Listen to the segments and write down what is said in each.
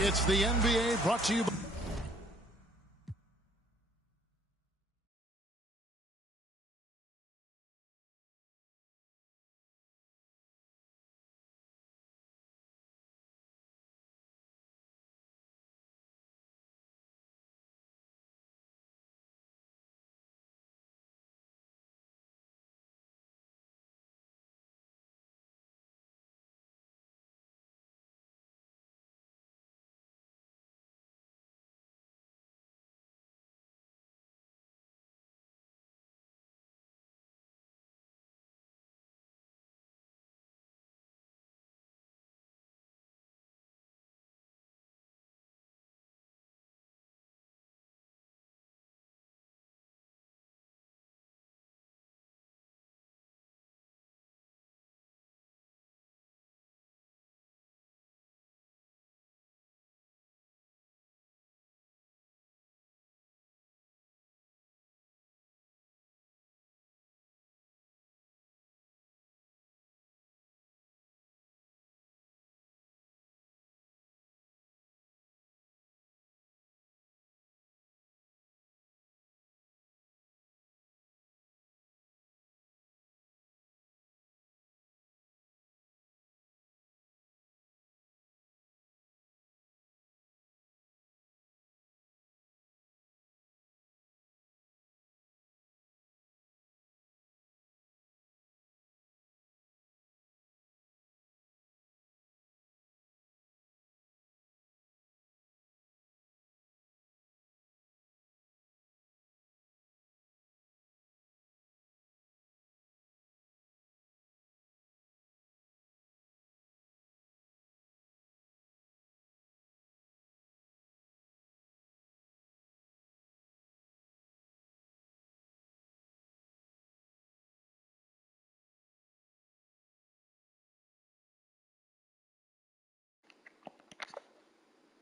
It's the NBA brought to you by...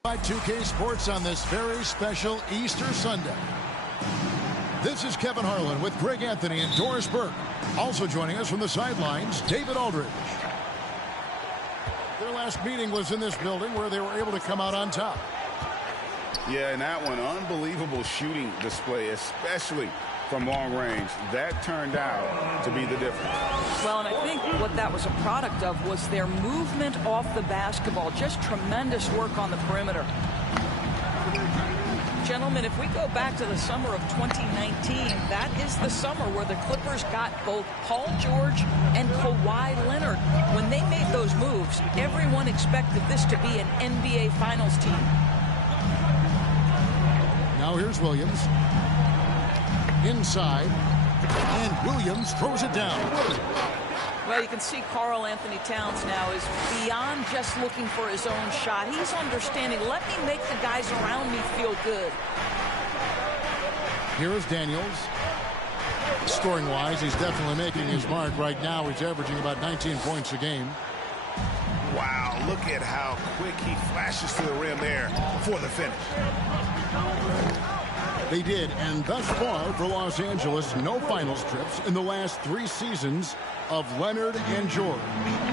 By 2K Sports on this very special Easter Sunday. This is Kevin Harlan with Greg Anthony and Doris Burke. Also joining us from the sidelines, David Aldridge. Their last meeting was in this building where they were able to come out on top. Yeah, and that one, unbelievable shooting display, especially from long range. That turned out to be the difference. Well, and I think what that was a product of was their movement off the basketball. Just tremendous work on the perimeter. Gentlemen, if we go back to the summer of 2019, that is the summer where the Clippers got both Paul George and Kawhi Leonard. When they made those moves, everyone expected this to be an NBA Finals team. Now here's Williams. Inside. And Williams throws it down. Well, you can see Karl Anthony Towns now is beyond just looking for his own shot. He's understanding, let me make the guys around me feel good. Here is Daniels. Scoring-wise, he's definitely making his mark. Right now, he's averaging about 19 points a game. Wow, look at how quick he flashes to the rim there before the finish. They did, and thus far for Los Angeles, no finals trips in the last 3 seasons of Leonard and George.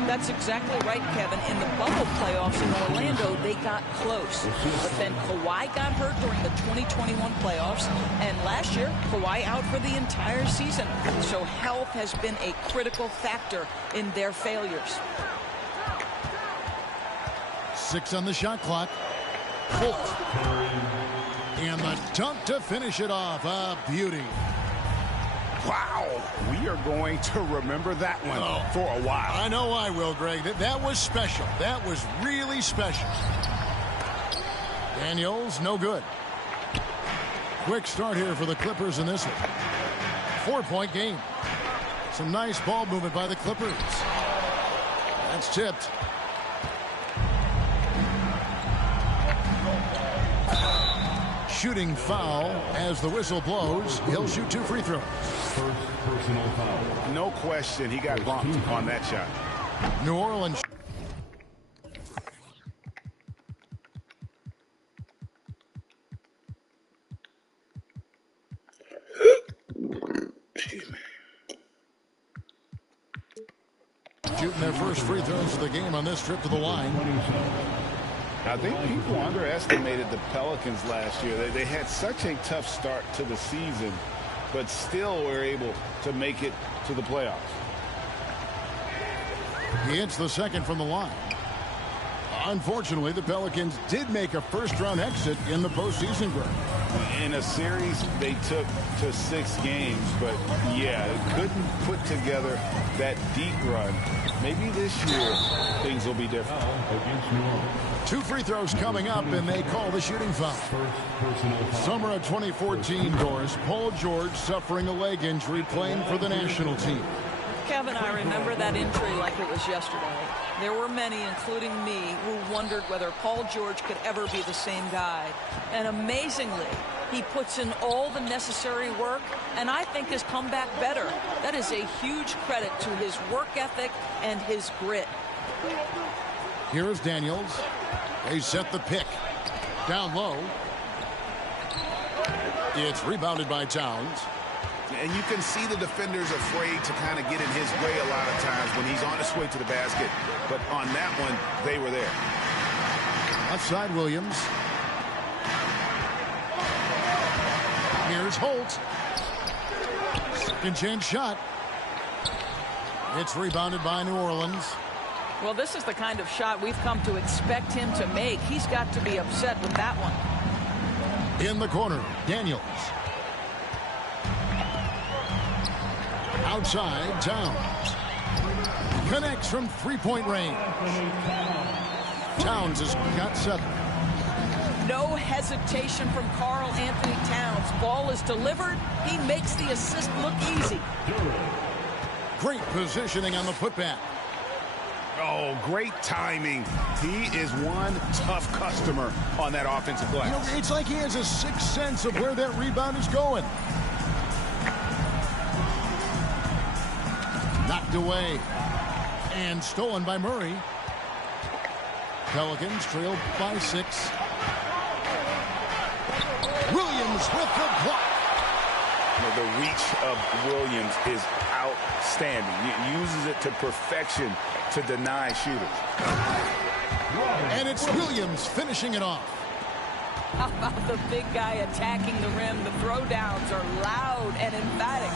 That's exactly right, Kevin. In the bubble playoffs in Orlando, they got close. But then Kawhi got hurt during the 2021 playoffs, and last year, Kawhi out for the entire season. So health has been a critical factor in their failures. 6 on the shot clock. Holt. And the dunk to finish it off. A beauty. Wow, we are going to remember that one for a while. I know I will, Greg. That was special. That was really special. Daniels, no good. Quick start here for the Clippers in this one. 4-point game. Some nice ball movement by the Clippers. That's tipped. Shooting foul as the whistle blows. He'll shoot 2 free throws. First personal foul. No question, he got bumped on that shot. New Orleans. Shooting their first free throws of the game on this trip to the line. I think people underestimated the Pelicans last year. They had such a tough start to the season, but still were able to make it to the playoffs. He hits the second from the line. Unfortunately, the Pelicans did make a first-round exit in the postseason break. In a series they took to 6 games, but yeah, they couldn't put together that deep run. Maybe this year things will be different. 2 free throws coming up, and they call the shooting foul. Summer of 2014, Doris. Paul George suffering a leg injury playing for the national team. Kevin, I remember that injury like it was yesterday. There were many, including me, who wondered whether Paul George could ever be the same guy. And amazingly, he puts in all the necessary work, and I think has come back better. That is a huge credit to his work ethic and his grit. Here's Daniels. They set the pick. Down low. It's rebounded by Towns. And you can see the defenders afraid to kind of get in his way a lot of times when he's on his way to the basket. But on that one, they were there. Outside Williams. Here's Holt. Second chance shot. It's rebounded by New Orleans. Well, this is the kind of shot we've come to expect him to make. He's got to be upset with that one. In the corner, Daniels. Outside, Towns. Connects from 3-point range. Towns has got 7. No hesitation from Karl Anthony Towns. Ball is delivered. He makes the assist look easy. Great positioning on the putback. Oh, great timing. He is one tough customer on that offensive glass. You know, it's like he has a sixth sense of where that rebound is going. Knocked away. And stolen by Murray. Pelicans trailed by 6. Williams with the block. The reach of Williams is outstanding. He uses it to perfection to deny shooters. And it's Williams finishing it off. How about the big guy attacking the rim? The throwdowns are loud and emphatic.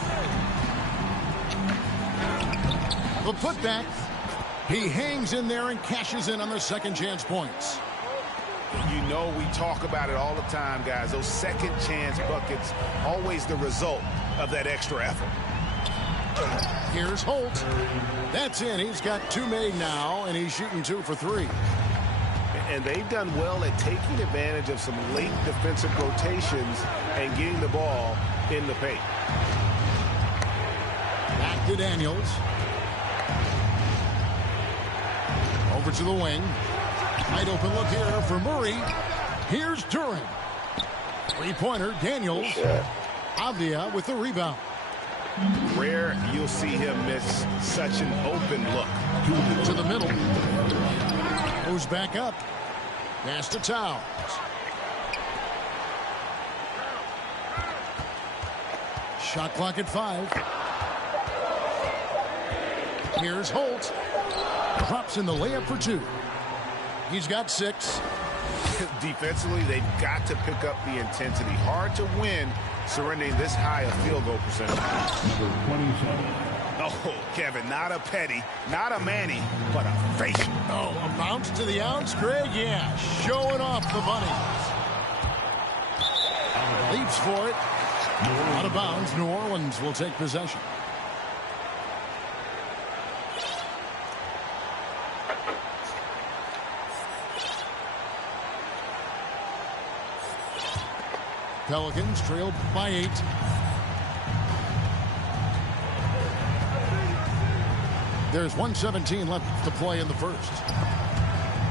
The putback. He hangs in there and cashes in on the second chance points. You know, we talk about it all the time, guys. Those second chance buckets, always the result of that extra effort. Here's Holt. That's in. He's got 2 made now, and he's shooting 2 for 3. And they've done well at taking advantage of some late defensive rotations and getting the ball in the paint. Back to Daniels. Over to the wing. Wide open look here for Murray. Here's Duran. 3-pointer, Daniels. Avdia with the rebound. Rare you'll see him miss such an open look. To the middle. Goes back up. Pass to Towns. Shot clock at 5. Here's Holt. Drops in the layup for 2. He's got 6. Defensively, they've got to pick up the intensity. Hard to win surrendering this high a field goal percentage. Number 27. Oh, Kevin, not a petty, not a Manny, but a facial. Oh, a bounce to the ounce, Greg? Yeah, showing off the bunnies. Leaps for it. Out of bounds. New Orleans will take possession. Pelicans trail by 8. There's 1:17 left to play in the first.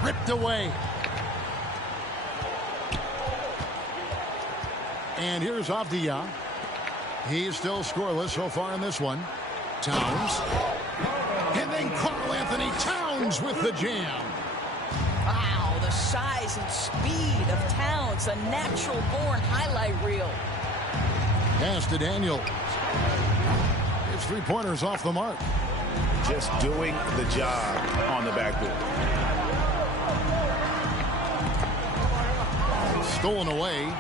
Ripped away. And here's Avdia. He's still scoreless so far in this one. Towns. And then Karl Anthony Towns with the jam. Wow, the size and speed of Towns, a natural-born highlight reel. Pass to Daniels. His three-pointers off the mark. Just doing the job on the backboard. Stolen away.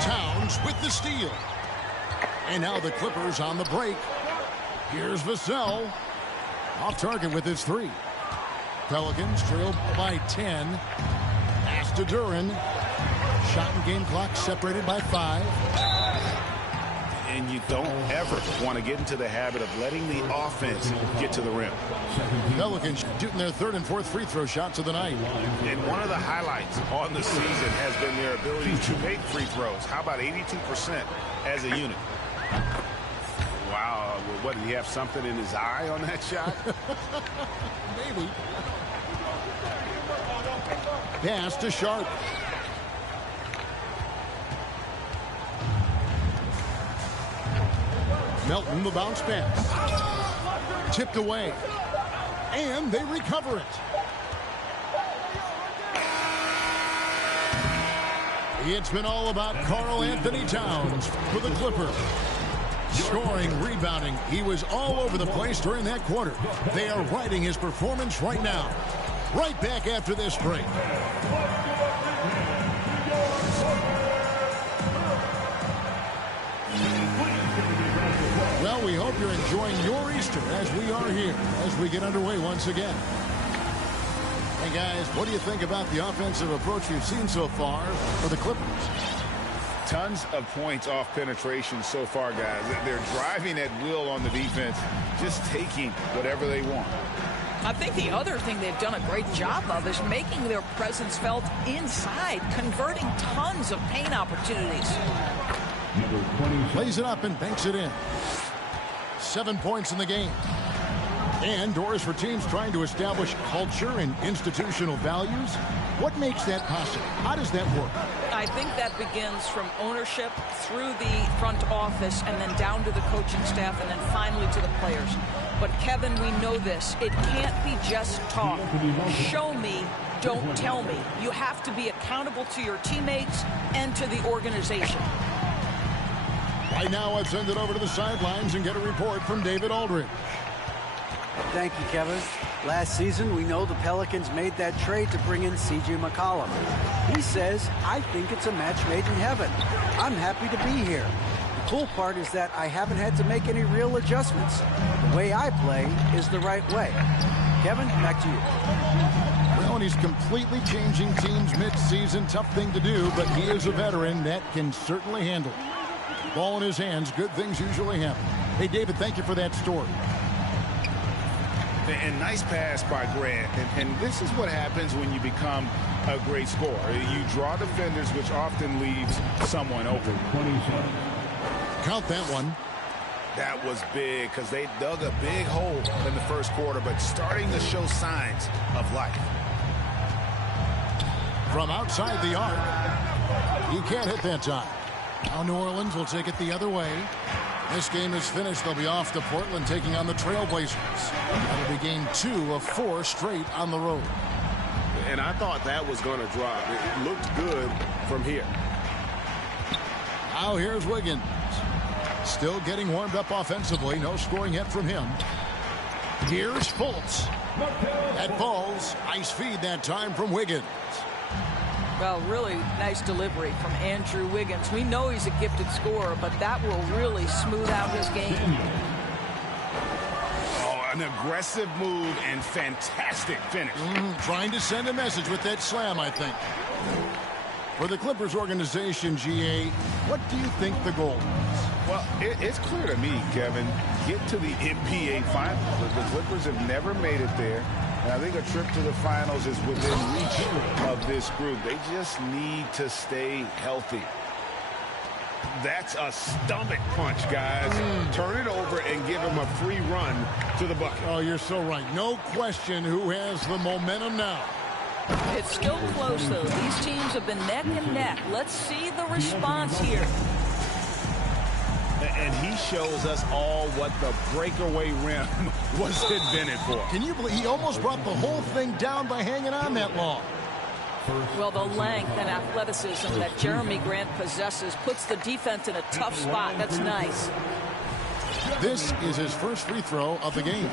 Towns with the steal. And now the Clippers on the break. Here's Vassell. Off target with his 3. Pelicans trail by 10. Pass to Duran. Shot and game clock separated by 5. And you don't ever want to get into the habit of letting the offense get to the rim. Pelicans shooting their 3rd and 4th free throw shots of the night. And one of the highlights on the season has been their ability to make free throws. How about 82% as a unit? Wow, what, did he have something in his eye on that shot? Maybe. Pass to Sharp. Melton, the bounce pass. Tipped away. And they recover it. It's been all about Karl Anthony Towns for the Clippers. Scoring, rebounding. He was all over the place during that quarter. They are riding his performance right now. Right back after this break. Well, we hope you're enjoying your Easter as we are here as we get underway once again. Hey, guys, what do you think about the offensive approach we've seen so far for the Clippers? Tons of points off penetration so far, guys. They're driving at will on the defense, just taking whatever they want. I think the other thing they've done a great job of is making their presence felt inside, converting tons of paint opportunities. Number 20. Plays it up and banks it in. 7 points in the game. And doors for teams trying to establish culture and institutional values. What makes that possible? How does that work? I think that begins from ownership through the front office and then down to the coaching staff and then finally to the players. But, Kevin, we know this. It can't be just talk. Show me, don't tell me. You have to be accountable to your teammates and to the organization. Right now, let's send it over to the sidelines and get a report from David Aldridge. Thank you, Kevin. Last season, we know the Pelicans made that trade to bring in C.J. McCollum. He says, I think it's a match made in heaven. I'm happy to be here. The cool part is that I haven't had to make any real adjustments. The way I play is the right way. Kevin, back to you. Well, and he's completely changing teams mid-season. Tough thing to do, but he is a veteran that can certainly handle it. Ball in his hands, good things usually happen. Hey, David, thank you for that story. And nice pass by Grant. And this is what happens when you become a great scorer. You draw defenders, which often leaves someone open. 27. Count that one. That was big because they dug a big hole in the first quarter, but starting to show signs of life. From outside the arc. He can't hit that time. Now New Orleans will take it the other way. This game is finished. They'll be off to Portland taking on the Trailblazers. That'll be game 2 of 4 straight on the road. And I thought that was going to drop. It looked good from here. Now here's Wiggins. Still getting warmed up offensively. No scoring yet from him. Here's Fultz. That falls. Nice feed that time from Wiggins. Well, really nice delivery from Andrew Wiggins. We know he's a gifted scorer, but that will really smooth out his game. Oh, an aggressive move and fantastic finish. Trying to send a message with that slam, I think. For the Clippers organization, GA, what do you think the goal is? Well, it's clear to me, Kevin, get to the NBA Finals. The Clippers have never made it there. And I think a trip to the finals is within reach of this group. They just need to stay healthy. That's a stomach punch, guys. Turn it over and give him a free run to the bucket. Oh, you're so right. No question who has the momentum now. It's still close, though. These teams have been neck and neck. Let's see the response here. And he shows us all what the breakaway rim was invented for. Can you believe he almost brought the whole thing down by hanging on that long? Well, the length and athleticism that Jeremy Grant possesses puts the defense in a tough spot. That's nice. This is his first free throw of the game.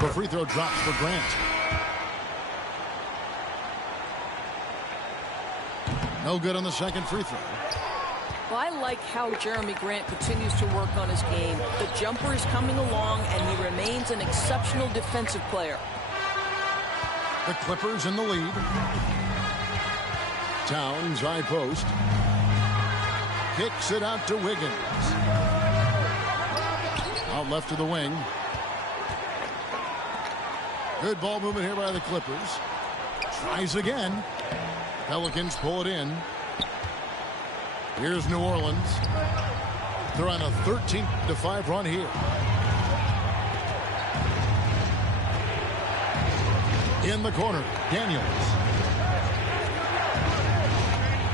The free throw drops for Grant. No good on the second free throw. Well, I like how Jeremy Grant continues to work on his game. The jumper is coming along, and he remains an exceptional defensive player. The Clippers in the lead. Towns high post. Kicks it out to Wiggins. Out left to the wing. Good ball movement here by the Clippers. Tries again. Pelicans pull it in. Here's New Orleans. They're on a 13-5 run here. In the corner, Daniels.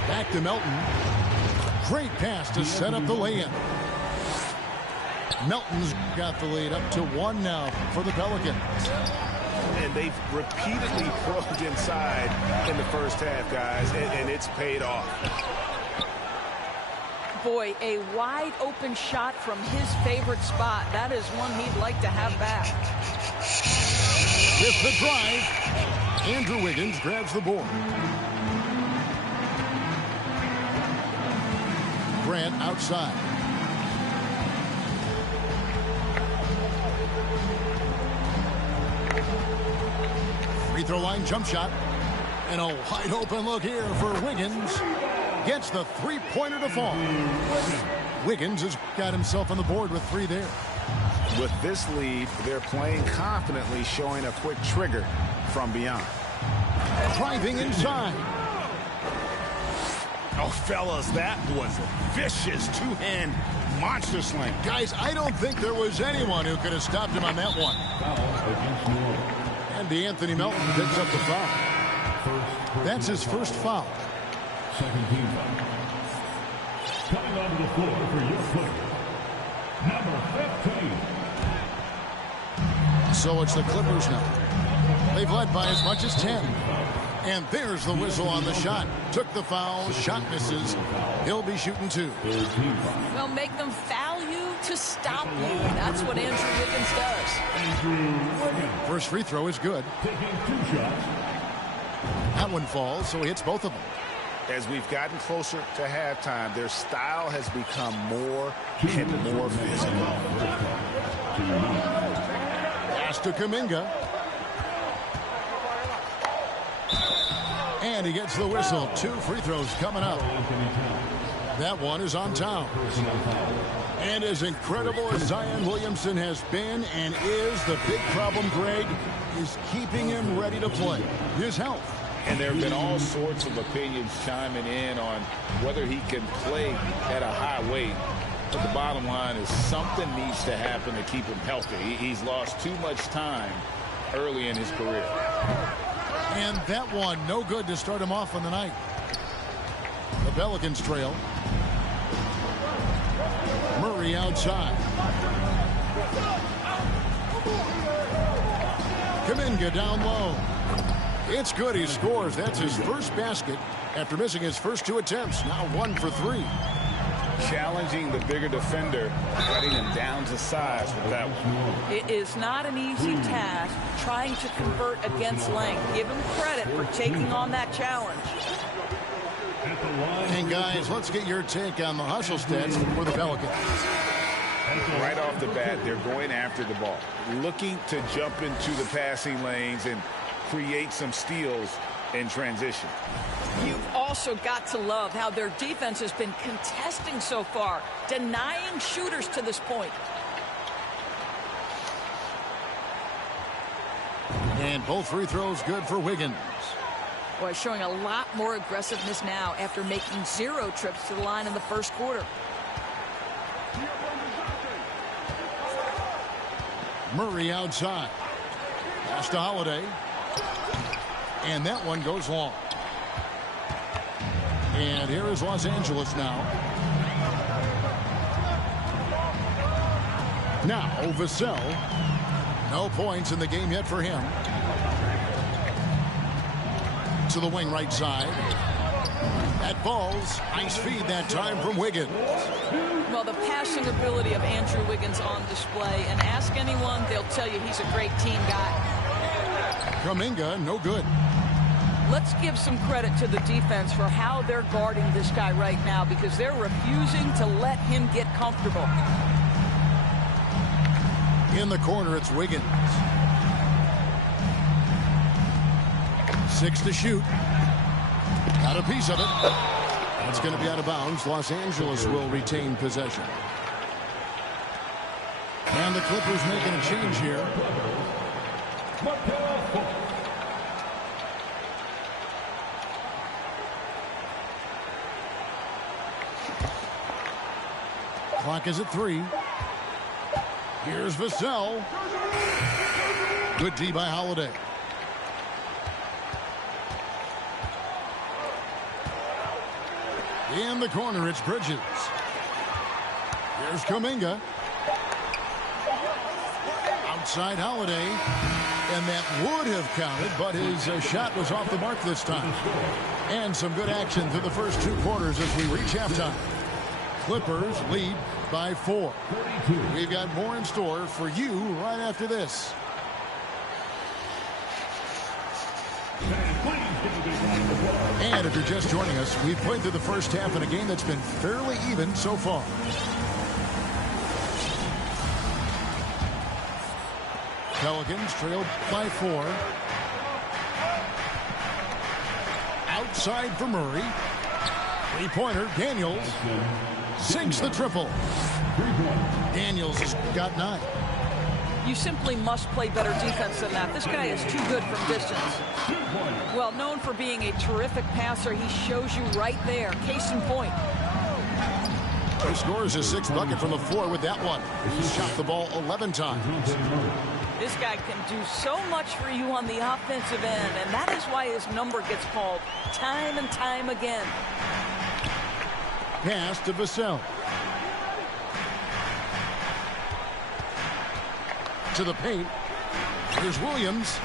Back to Melton. Great pass to set up the lay-in. Melton's got the lead up to 1 now for the Pelicans. And they've repeatedly probed inside in the first half, guys, and it's paid off. Boy, a wide open shot from his favorite spot. That is one he'd like to have back. With the drive, Andrew Wiggins grabs the board. Grant outside. Free throw line jump shot. And a wide open look here for Wiggins. Gets the three-pointer to fall. Wiggins has got himself on the board with 3 there. With this lead, they're playing confidently, showing a quick trigger from beyond. Driving inside. Oh, fellas, that was a vicious two-hand monster slam. Guys, I don't think there was anyone who could have stopped him on that one. And DeAnthony Melton picks up the foul. That's his first foul. Second team foul. Coming onto the floor for your player, number 15. So it's the Clippers now. They've led by as much as 10. And there's the whistle on the shot. Took the foul. Shot misses. He'll be shooting 2. Well, make them foul you to stop you. That's what Andrew Wiggins does. First free throw is good. Taking 2 shots. That one falls, so he hits both of them. As we've gotten closer to halftime, their style has become more and more physical. Pass to Kuminga. And he gets the whistle. 2 free throws coming up. That one is on Towns. And as incredible as Zion Williamson has been and is, the big problem, Greg, is keeping him ready to play. His health. And there have been all sorts of opinions chiming in on whether he can play at a high weight. But the bottom line is something needs to happen to keep him healthy. He's lost too much time early in his career. And that one, no good to start him off on the night. The Pelicans trail. Murray outside. Kuminga down low. It's good. He scores. That's his first basket after missing his first 2 attempts. Now 1 for 3. Challenging the bigger defender, cutting him down to size with that one. It is not an easy task trying to convert against length. Give him credit for taking on that challenge. And guys, let's get your take on the hustle stats for the Pelicans. Right off the bat, they're going after the ball, looking to jump into the passing lanes and create some steals in transition. You've also got to love how their defense has been contesting so far, denying shooters to this point. And both free throws good for Wiggins. Boy, showing a lot more aggressiveness now after making 0 trips to the line in the first quarter. Murray outside. Pass to Holiday. And that one goes long. And here is Los Angeles now. Now, Vassell. No points in the game yet for him. To the wing right side. That falls. Nice feed that time from Wiggins. Well, the passing ability of Andrew Wiggins on display. And ask anyone, they'll tell you he's a great team guy. Kuminga, no good. Let's give some credit to the defense for how they're guarding this guy right now, because they're refusing to let him get comfortable. In the corner, it's Wiggins. 6 to shoot. Got a piece of it. That's going to be out of bounds. Los Angeles will retain possession. And the Clippers making a change here. Clock is at 3. Here's Vassell. Good D by Holiday. In the corner, it's Bridges. Here's Kuminga. Outside Holiday. And that would have counted, but his shot was off the mark this time. And some good action through the first 2 quarters as we reach halftime. Clippers lead by 4. We've got more in store for you right after this. And if you're just joining us, we've played through the first half in a game that's been fairly even so far. Pelicans trailed by 4. Outside for Murray. 3-pointer, Daniels. Sinks the triple. Daniels has got 9. You simply must play better defense than that. This guy is too good from distance. Well, known for being a terrific passer, he shows you right there. Case in point. He scores his 6th bucket from the floor with that one. He's shot the ball 11 times. This guy can do so much for you on the offensive end, and that is why his number gets called time and time again. Pass to Vassell. To the paint. Here's Williams.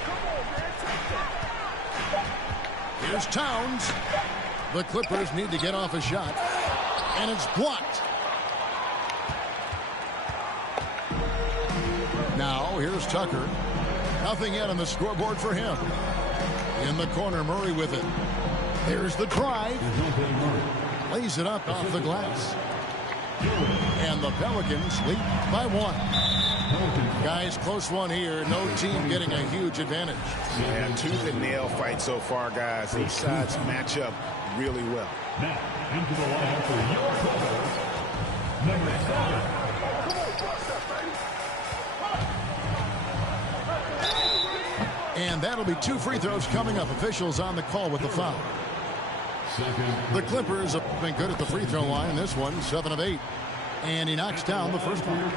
Here's Towns. The Clippers need to get off a shot. And it's blocked. Now here's Tucker. Nothing yet on the scoreboard for him. In the corner, Murray with it. There's the drive. Lays it up off the glass. And the Pelicans lead by 1. Guys, close one here. No team getting a huge advantage. Yeah, tooth and nail fight so far, guys. These sides match up really well. Now, into the line for your quarter, number 7. And that'll be 2 free throws coming up. Officials on the call with the foul. The Clippers have been good at the free throw line in this one, 7 of 8. And he knocks down the first one.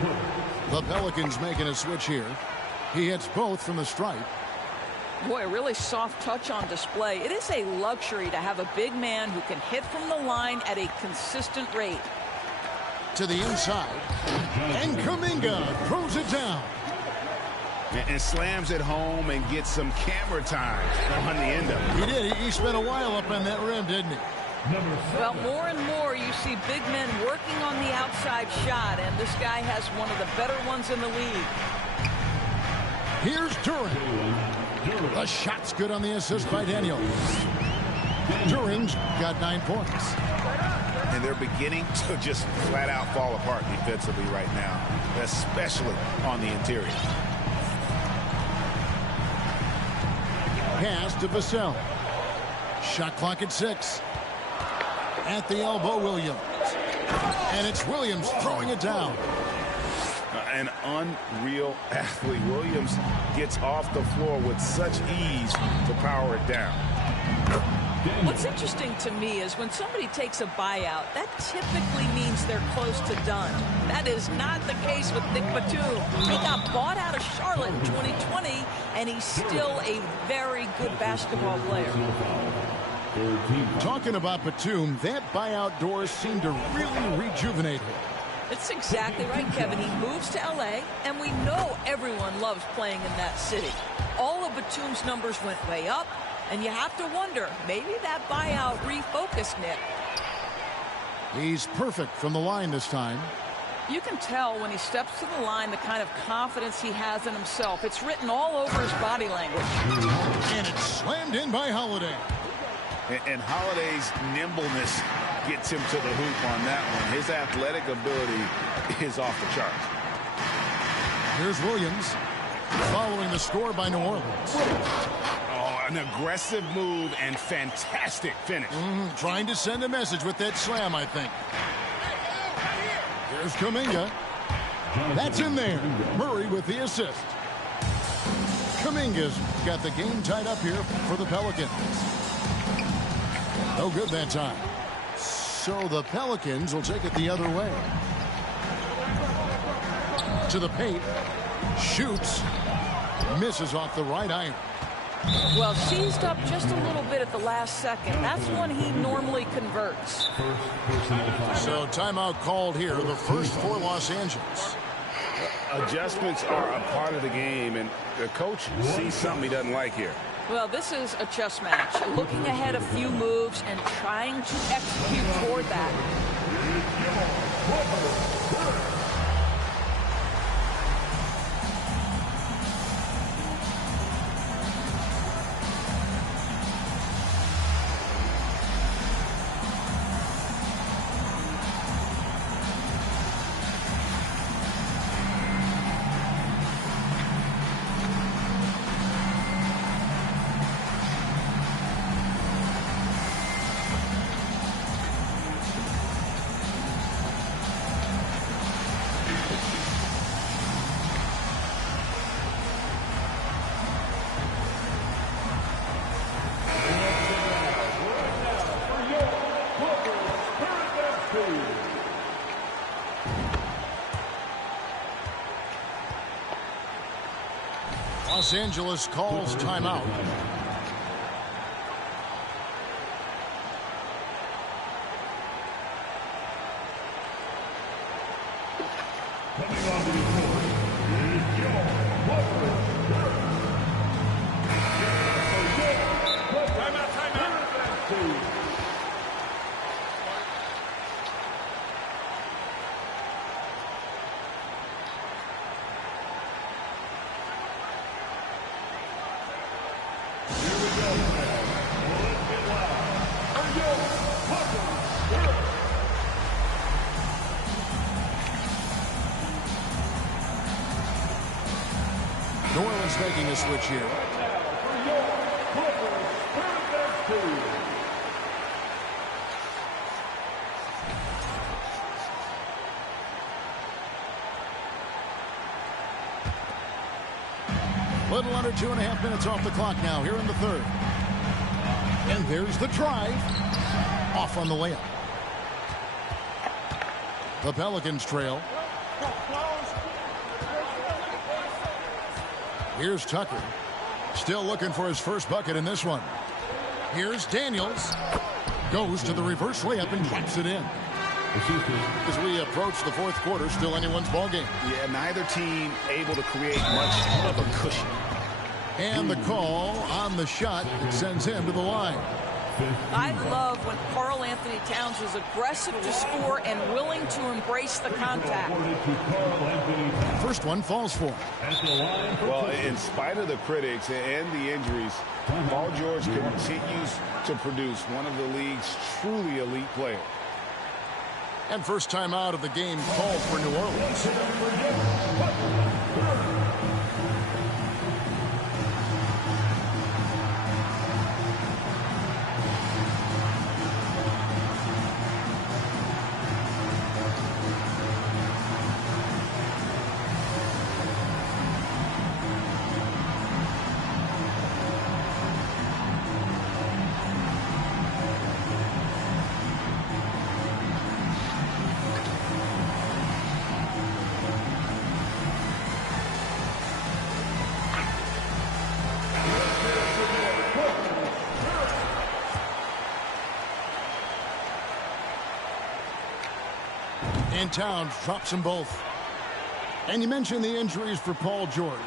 The Pelicans making a switch here. He hits both from the stripe. Boy, a really soft touch on display. It is a luxury to have a big man who can hit from the line at a consistent rate. To the inside. And Kuminga throws it down. And slams it home and gets some camera time on the end of it. He did. He spent a while up on that rim, didn't he? Well, more and more you see big men working on the outside shot, and this guy has one of the better ones in the league. Here's During. The shot's good on the assist by Daniels. During's got 9 points. And they're beginning to just flat out fall apart defensively right now, especially on the interior. Pass to Vassell. Shot clock at 6. At the elbow, Williams. And it's Williams throwing it down. An unreal athlete. Williams gets off the floor with such ease to power it down. What's interesting to me is when somebody takes a buyout, that typically means they're close to done. That is not the case with Nick Batum. He got bought out of Charlotte in 2020, and he's still a very good basketball player. Talking about Batum, that buyout door seemed to really rejuvenate him. That's exactly right, Kevin. He moves to L.A., and we know everyone loves playing in that city. All of Batum's numbers went way up, and you have to wonder, maybe that buyout refocused Nick. He's perfect from the line this time. You can tell when he steps to the line the kind of confidence he has in himself. It's written all over his body language. And it's slammed in by Holiday. And Holiday's nimbleness gets him to the hoop on that one. His athletic ability is off the charts. Here's Williams following the score by New Orleans. Oh, an aggressive move and fantastic finish. Trying to send a message with that slam, I think. Here's Kuminga. That's in there. Murray with the assist. Kuminga's got the game tied up here for the Pelicans. No good that time. So the Pelicans will take it the other way. To the paint. Shoots. Misses off the right iron. Well, seized up just a little bit at the last second. That's when he normally converts. So timeout called here. The first for Los Angeles. Adjustments are a part of the game, and the coach sees something he doesn't like here. Well, this is a chess match. Looking ahead a few moves and trying to execute toward that. Los Angeles calls timeout. New Orleans making a switch here. Little under 2.5 minutes off the clock now here in the third. And there's the drive. Off on the layup. The Pelicans trail. Here's Tucker. Still looking for his first bucket in this one. Here's Daniels. Goes to the reverse layup and drops it in. As we approach the fourth quarter, still anyone's ball game. Yeah, neither team able to create much of a cushion. And the call on the shot that sends him to the line. I love when Karl Anthony Towns is aggressive to score and willing to embrace the contact. First one falls for him. Well, in spite of the critics and the injuries, Paul George continues to produce one of the league's truly elite players. And first time out of the game called for New Orleans. And Towns drops them both. And you mentioned the injuries for Paul George.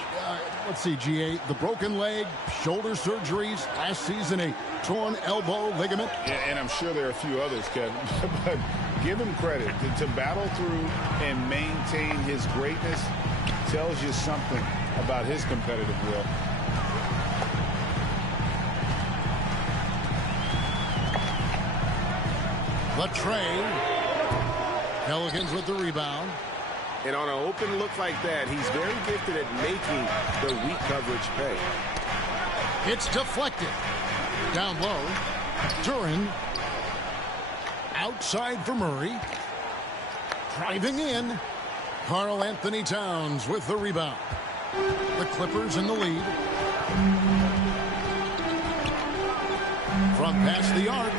Let's see, GA, the broken leg, shoulder surgeries, last season a torn elbow ligament. Yeah, and I'm sure there are a few others, Kevin. But give him credit. To battle through and maintain his greatness tells you something about his competitive will. Latrey. Pelicans with the rebound. And on an open look like that, he's very gifted at making the weak coverage pay. It's deflected. Down low. Duran. Outside for Murray. Driving in. Karl Anthony Towns with the rebound. The Clippers in the lead. From past the arc.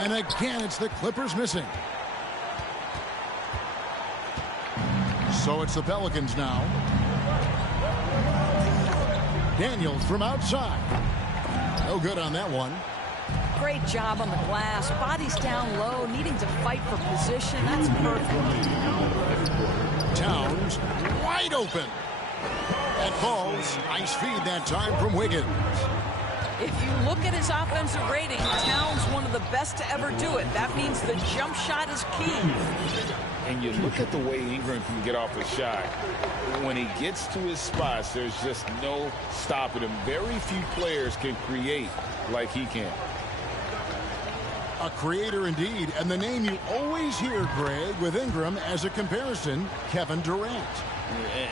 And again, it's the Clippers missing. So it's the Pelicans now. Daniels from outside. No good on that one. Great job on the glass. Body's down low, needing to fight for position. That's perfect. Towns wide open. That falls. Nice feed that time from Wiggins. If you look at his offensive rating, Towns one of the best to ever do it. That means the jump shot is key. And you look at the way Ingram can get off a shot. When he gets to his spots, there's just no stopping him. Very few players can create like he can. A creator indeed. And the name you always hear, Greg, with Ingram as a comparison, Kevin Durant.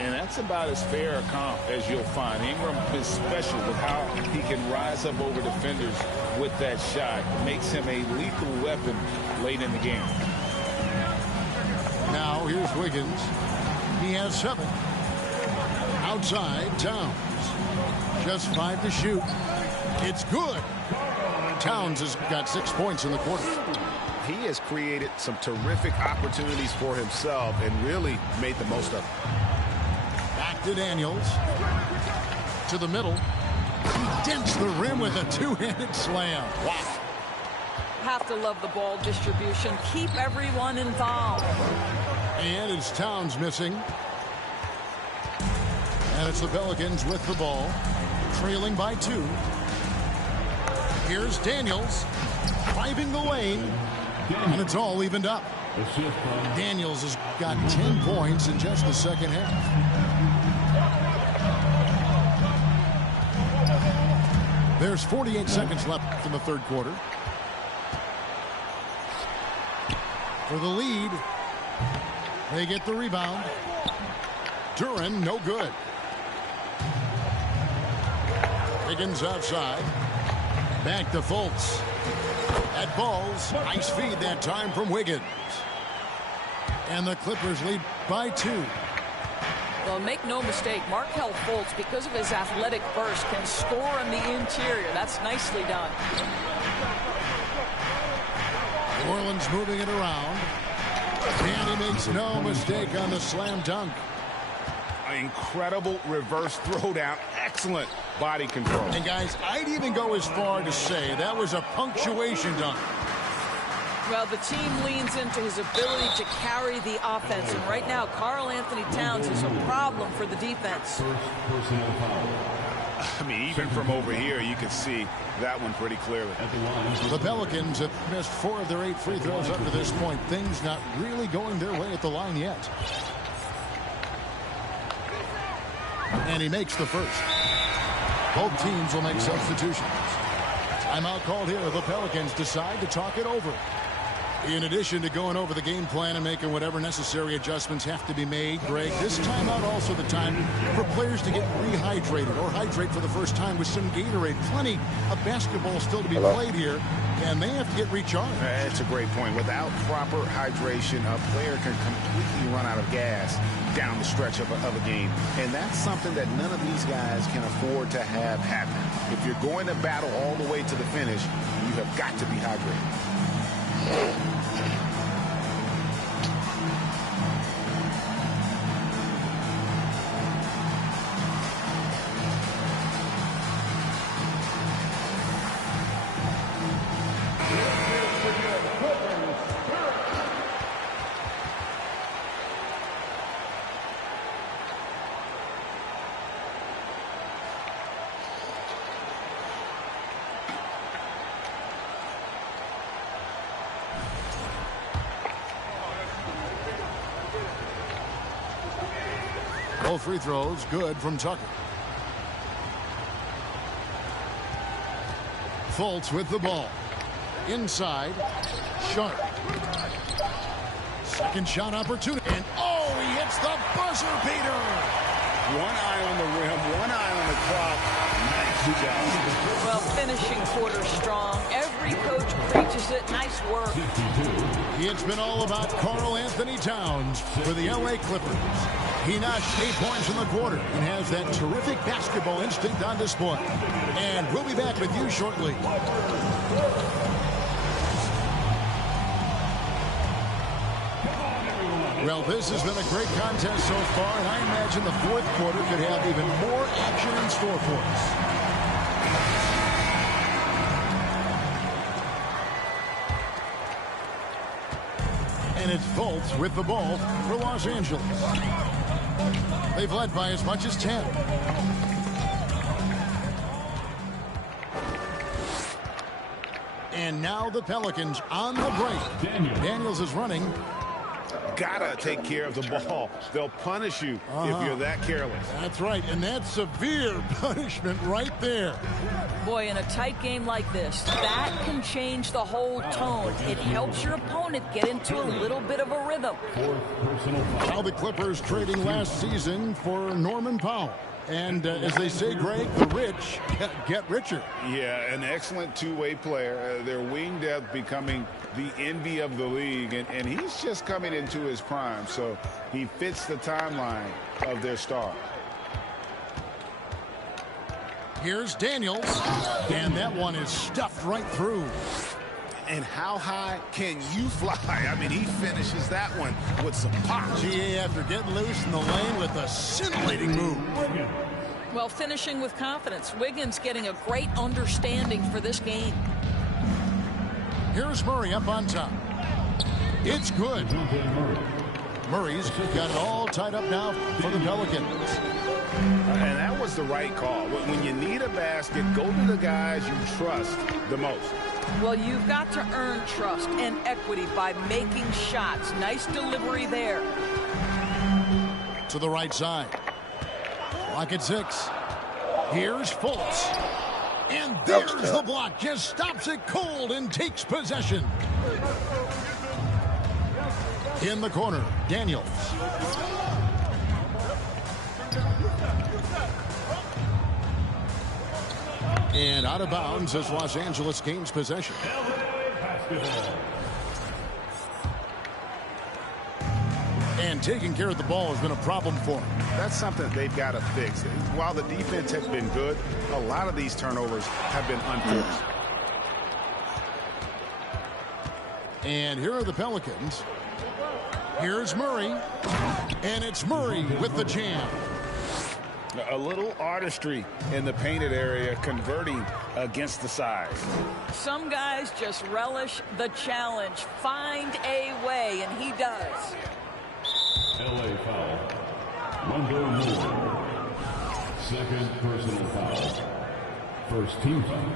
And that's about as fair a comp as you'll find. Ingram is special with how he can rise up over defenders with that shot. It makes him a lethal weapon late in the game. Now here's Wiggins. He has 7. Outside, Towns. Just 5 to shoot. It's good. Towns has got 6 points in the quarter. He has created some terrific opportunities for himself and really made the most of it. Back to Daniels. To the middle. He dents the rim with a two-handed slam. Wow. Have to love the ball distribution. Keep everyone involved. And it's Towns missing. And it's the Pelicans with the ball. Trailing by 2. Here's Daniels. Driving the lane. And it's all evened up. Daniels has got 10 points in just the second half. There's 48 seconds left in the third quarter. For the lead, they get the rebound. Duran, no good. Higgins outside. Back to Fultz. That falls. Nice feed that time from Wiggins. And the Clippers lead by 2. Well, make no mistake, Markelle Fultz, because of his athletic burst, can score on the interior. That's nicely done. New Orleans moving it around. And he makes no mistake on the slam dunk. An incredible reverse throwdown. Excellent body control. And guys, I'd even go as far to say that was a punctuation dunk. Well, the team leans into his ability to carry the offense, and right now, Karl Anthony Towns is a problem for the defense. I mean, even from over here, you can see that one pretty clearly. The Pelicans have missed 4 of their 8 free throws up to this point. Things not really going their way at the line yet. And he makes the first. Both teams will make substitutions. Timeout called here. The Pelicans decide to talk it over. In addition to going over the game plan and making whatever necessary adjustments have to be made, Greg, this timeout also the time for players to get rehydrated or hydrate for the first time with some Gatorade. Plenty of basketball still to be played here, and they have to get recharged. That's a great point. Without proper hydration, a player can completely run out of gas down the stretch of a game. And that's something that none of these guys can afford to have happen. If you're going to battle all the way to the finish, you have got to be hydrated. Both free throws good from Tucker. Fultz with the ball. Inside. Sharp. Second shot opportunity. And oh, he hits the buzzer beater. One eye on the rim, one eye on the clock. Nice job. Well, finishing quarter strong. Every coach preaches it. Nice work. It's been all about Karl Anthony Towns for the LA Clippers. He notched 8 points in the quarter and has that terrific basketball instinct on display. And we'll be back with you shortly. Well, this has been a great contest so far, and I imagine the fourth quarter could have even more action in store for us. And it's Fultz with the ball for Los Angeles. They've led by as much as 10. And now the Pelicans on the break. Daniels is running. Gotta take care of the ball. They'll punish you if you're that careless. That's right, and that's severe punishment right there. Boy, in a tight game like this, that can change the whole tone. It helps your opponent get into a little bit of a rhythm. Now the Clippers trading last season for Norman Powell. And as they say, Greg, the rich get richer. Yeah, an excellent two-way player. Their wing depth becoming the envy of the league. And he's just coming into his prime. So he fits the timeline of their star. Here's Daniels. And that one is stuffed right through. And how high can you fly? I mean, he finishes that one with some pop. GA after getting loose in the lane with a scintillating move. Well, finishing with confidence. Wiggins getting a great understanding for this game. Here's Murray up on top. It's good. Murray's got it all tied up now for the Pelicans. And that was the right call. When you need a basket, go to the guys you trust the most. Well, you've got to earn trust and equity by making shots. Nice delivery there. To the right side. Lock at 6. Here's Fultz. And there's the block. Just stops it cold and takes possession. In the corner, Daniels. And out of bounds as Los Angeles gains possession. And taking care of the ball has been a problem for them. That's something they've got to fix. While the defense has been good, a lot of these turnovers have been unforced. And here are the Pelicans. Here's Murray. And it's Murray with the jam. A little artistry in the painted area, converting against the size. Some guys just relish the challenge. Find a way, and he does. LA foul. Wendell Moore. Second personal foul. First team foul.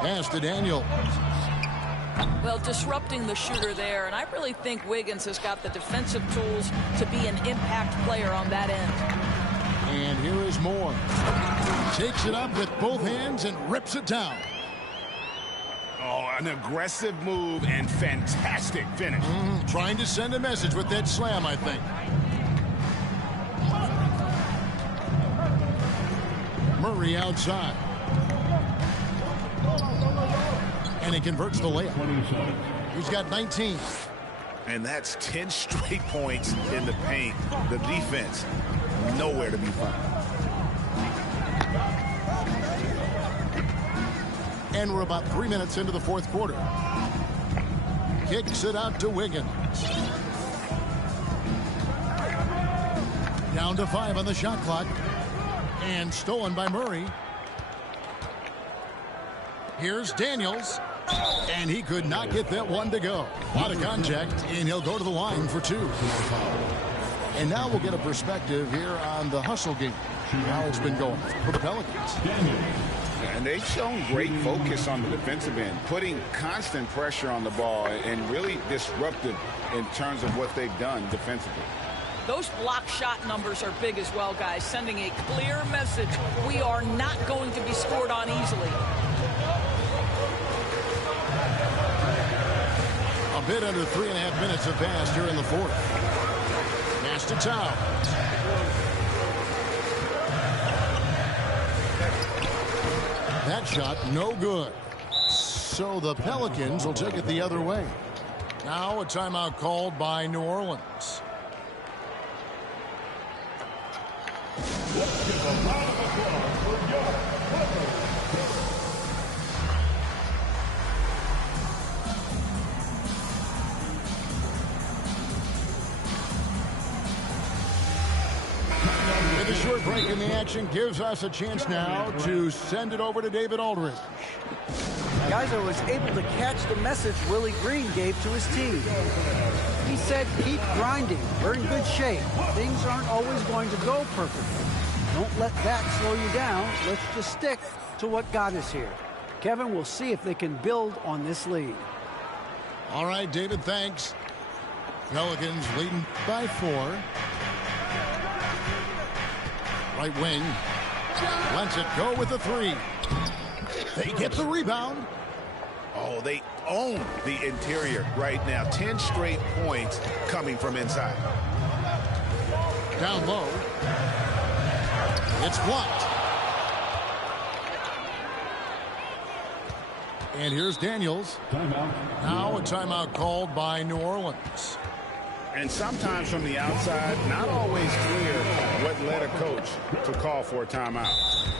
Pass to Daniel. Well, disrupting the shooter there, and I really think Wiggins has got the defensive tools to be an impact player on that end. And here is Moore. Takes it up with both hands and rips it down. Oh, an aggressive move and fantastic finish. Trying to send a message with that slam, I think. Murray outside. And he converts the layup. He's got 19. And that's 10 straight points in the paint. The defense, nowhere to be found. And we're about 3 minutes into the fourth quarter. Kicks it out to Wiggins. Down to 5 on the shot clock. And stolen by Murray. Here's Daniels. And he could not get that one to go. A lot of contact, and he'll go to the line for 2. And now we'll get a perspective here on the hustle game. How it's been going for the Pelicans. And they've shown great focus on the defensive end, putting constant pressure on the ball and really disruptive in terms of what they've done defensively. Those block shot numbers are big as well, guys, sending a clear message. We are not going to be scored on easily. A bit under 3.5 minutes have passed here in the fourth. Pass to Towns. That shot no good. So the Pelicans will take it the other way. Now a timeout called by New Orleans. Let's give a round of applause for your Clippers. With a short break in the action gives us a chance now to send it over to David Aldridge. Guys, I was able to catch the message Willie Green gave to his team. He said, keep grinding. We're in good shape. Things aren't always going to go perfectly. Don't let that slow you down. Let's just stick to what got us here. Kevin, we'll see if they can build on this lead. All right, David, thanks. Pelicans leading by 4. Right wing. Lets it go with the 3. They get the rebound. Oh, they own the interior right now. 10 straight points coming from inside. Down low. It's blocked. And here's Daniels. Timeout. Now a timeout called by New Orleans. And sometimes from the outside, not always clear what led a coach to call for a timeout.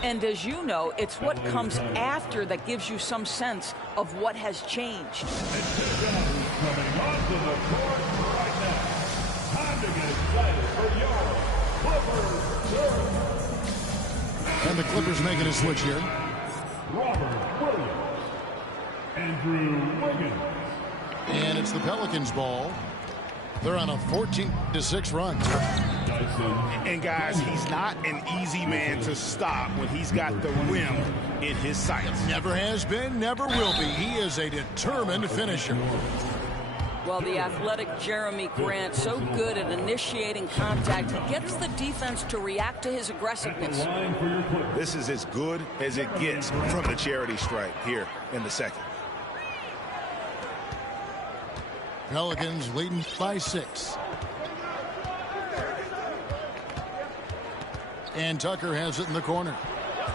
And as you know, it's what comes after that gives you some sense of what has changed. Coming onto the court right now. Time to get excited for your Clippers. And the Clippers making a switch here. Robert Williams. Andrew Wiggins. And it's the Pelicans' ball. They're on a 14-6 run. And guys, he's not an easy man to stop when he's got the rim in his sights. Never has been, never will be. He is a determined finisher. Well, the athletic Jeremy Grant, so good at initiating contact, he gets the defense to react to his aggressiveness. This is as good as it gets from the charity stripe here in the second. Pelicans leading by 6. And Tucker has it in the corner.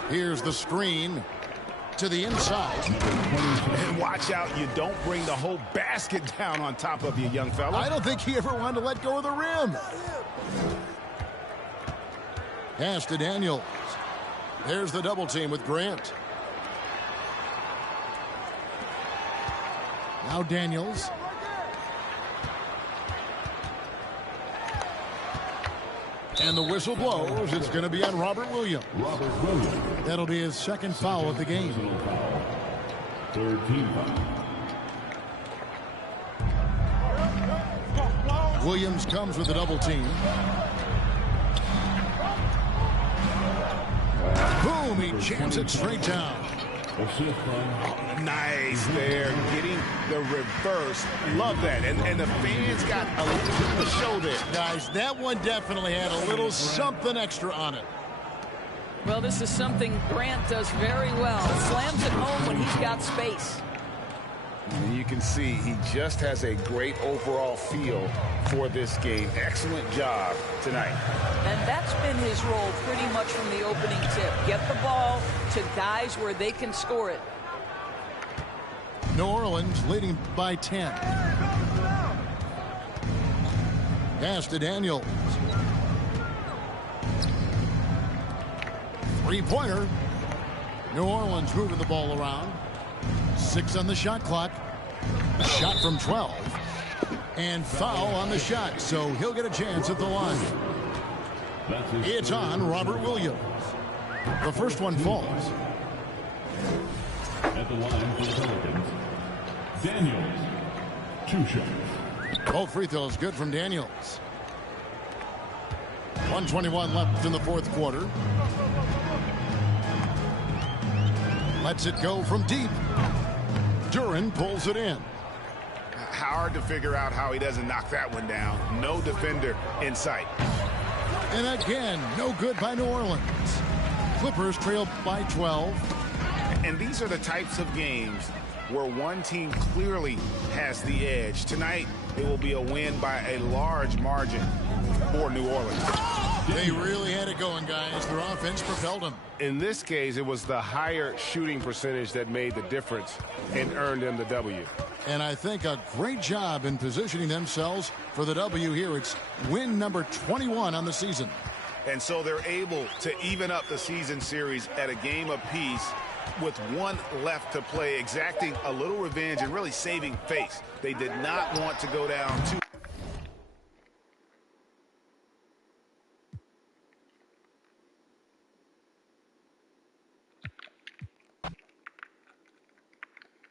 Here's the screen to the inside. And watch out, you don't bring the whole basket down on top of you, young fella. I don't think he ever wanted to let go of the rim. Pass to Daniels. There's the double team with Grant. Now Daniels. And the whistle blows. It's going to be on Robert Williams. That'll be his second foul of the game. Third team foul. Williams comes with a double team. Boom, he jams it straight down. Nice there, getting the reverse. Love that. And the fans got a little bit of the show there. Guys, that one definitely had a little something extra on it. Well, this is something Grant does very well. Slams it home when he's got space. And you can see he just has a great overall feel for this game. Excellent job tonight. And that's been his role pretty much from the opening tip. Get the ball to guys where they can score it. New Orleans leading by 10. Pass to Daniels. Three-pointer. New Orleans moving the ball around. 6 on the shot clock. Shot from 12. And foul on the shot, so he'll get a chance at the line. It's on Robert Williams. The first one falls. At the line for the Pelicans, Daniels. 2 shots. Both free throws good from Daniels. 1:21 left in the fourth quarter. Lets it go from deep. Duran pulls it in. Hard to figure out how he doesn't knock that one down. No defender in sight. And again, no good by New Orleans. Clippers trail by 12. And these are the types of games where one team clearly has the edge. Tonight, it will be a win by a large margin for New Orleans. They really had it going, guys. Their offense propelled them. In this case, it was the higher shooting percentage that made the difference and earned them the W. And I think a great job in positioning themselves for the W here. It's win number 21 on the season. And so they're able to even up the season series at a game apiece with one left to play, exacting a little revenge and really saving face. They did not want to go down too